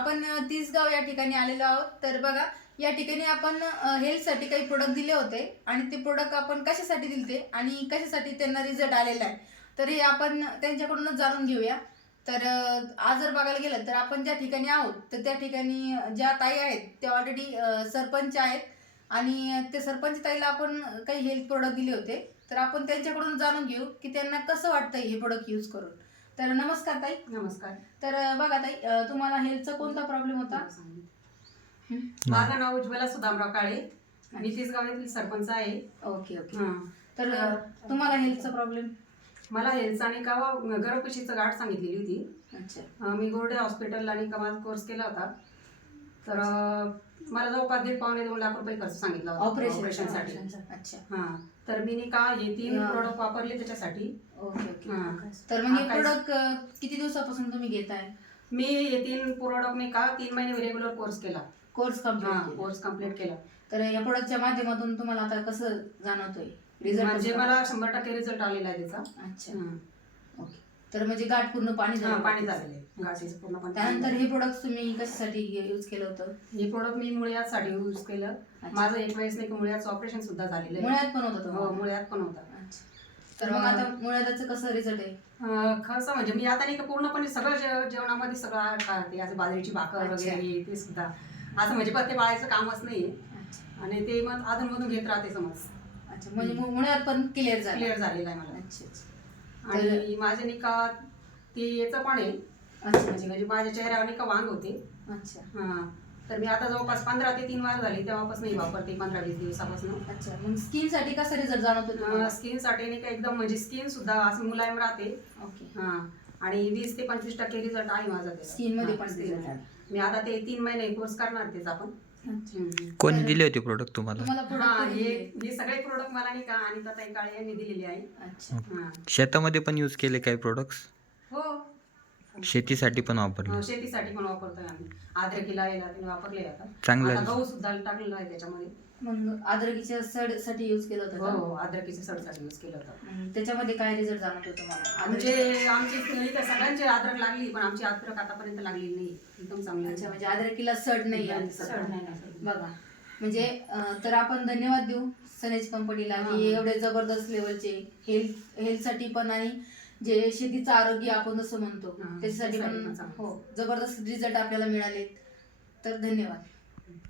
आपण तिसगाव या ठिकाणी आलेलो आहोत. तर बघा, या ठिकाणी आपण हेल्थसाठी काही प्रोडक्ट दिले होते आणि ते प्रोडक्ट आपण कशासाठी दिले आणि कशासाठी त्यांना रिझल्ट आलेला आहे, तर हे आपण त्यांच्याकडूनच जाणून घेऊया. तर आज जर बघायला गेलं तर आपण ज्या ठिकाणी आहोत तर त्या ठिकाणी ज्या ताई आहेत त्या ऑलरेडी सरपंच आहेत आणि ते सरपंच ताईला आपण काही हेल्थ प्रोडक्ट दिले होते. तर आपण त्यांच्याकडून जाणून घेऊ की त्यांना कसं वाटतंय हे प्रोडक्ट यूज करून. तर नमस्कार ताई. नमस्कार. तर बघा ताई, तुम्हाला हेल्थचा कोणता प्रॉब्लेम होता? माझं नाव उज्ज्वला सुदामराव काळे, मी तिसगाव येथील सरपंच आहे. Okay okay. तर तुम्हाला हेल्थचा प्रॉब्लेम? मला हेल्थ आणि का गर्भपिशवीचं गाठ सांगितलेली होती. अच्छा. मी गोरडे हॉस्पिटलला आणि माझा कोर्स केला होता. तर मला जवळपास 1.5-2 लाख रुपये खर्च सांगितला होता ऑपरेशनसाठी. अच्छा. हां, तर मी का हे 3 प्रोडक्ट वापरले त्याच्यासाठी. Okay okay. हां. तर मग हे प्रोडक्ट किती दिवसापासून तुम्ही घेताय? मी हे 3 प्रोडक्ट मी का 3 महिने रेग्युलर कोर्स केला. Course complete? कोर्स कंप्लीट केला. तर या प्रोडक्टच्या माध्यमातून तुम्हाला आता कसं जाणवतोय रिझल्ट? म्हणजे मला 100% रिझल्ट आलेला आहे त्याचा. अच्छा. ओके. तर म्हणजे गाठ पूर्ण पाणी झालं? पाणी झालेलं आहे गाठीचं पूर्ण. त्यानंतर हे प्रोडक्ट तुम्ही कशासाठी यूज केलं होतं? हे प्रोडक्ट मी मुळ्यासाठी यूज केलं. माझं एक वेळेस नाही मुळ्याचं ऑपरेशन सुद्धा झालेलं आहे. मुळ्यात पण होतं? हो, मुळ्यात पण होता. तर मग आता मुळ्याचं कसं रिझल्ट आहे? कसं म्हणजे मी आता नाही का पूर्णपणे सगळं जेवणामध्ये सगळं खाते, असं बाजरीची भाकर वगैरे ते सुद्धा असं म्हणजे पत्ते पाळायचं कामच नाहीये. आणि ते मग अधूनमधून घेत राहते समज. अच्छा, म्हणजे मुळ्यात पण क्लिअर झालेलं आहे मला. अच्छा. आणि माझे नाही का ते याचं पण आहे. अच्छा. म्हणजे माझ्या चेहऱ्यावर नाही का वांग होते. अच्छा. हां, तर मी आता जवळपास 15 ते 3 वार झाली तेव्हापासून नाही वापरते, 15-20 दिवसापासून. अच्छा. मग स्किन साठी कसा रिझल्ट जाणवतो? स्किन साठी नाही का एकदम म्हणजे स्किन सुद्धा असं मुलायम राहते. ओके. हां, आणि 20 ते 25% रिझल्ट आहे माझा ते स्किन मध्ये पण रिझल्ट आहे. मी आता ते 3 महिने कोर्स करणार तेच आपण. कोणी दिले होते प्रोडक्ट तुम्हाला? हे सगळे प्रोडक्ट मला नाही का अनिता ताई काळे यांनी दिलेले आहे. अच्छा. शेतामध्ये पण यूज केले काही प्रोडक्ट्स? हो, शेतीसाठी पण वापरले? शेतीसाठी पण वापरतोय आम्ही. अद्रकीला वापरले आता. चांगलं. गहू सुद्धा टाकलेला आहे त्याच्यामध्ये. मग अद्रकीच्या सड साठी यूज केलं होतं का? हो, अद्रकीच्या सडसाठी यूज केलं होतं. त्याच्यामध्ये काय रिझल्ट जाणवतो तुम्हाला? म्हणजे आमची सगळ्यांची अद्रक लागली पण आमची अद्रक आतापर्यंत लागली नाही. एकदम चांगली. अच्छा, म्हणजे अद्रकीला सड नाही बघा. म्हणजे तर आपण धन्यवाद देऊ सनेज कंपनीला की एवढे जबरदस्त लेवलचे हेल्थसाठी पण आणि जे शेतीचं आरोग्य आपण जसं म्हणतो त्याच्यासाठी पण हो जबरदस्त रिझल्ट आपल्याला मिळाले. तर धन्यवाद.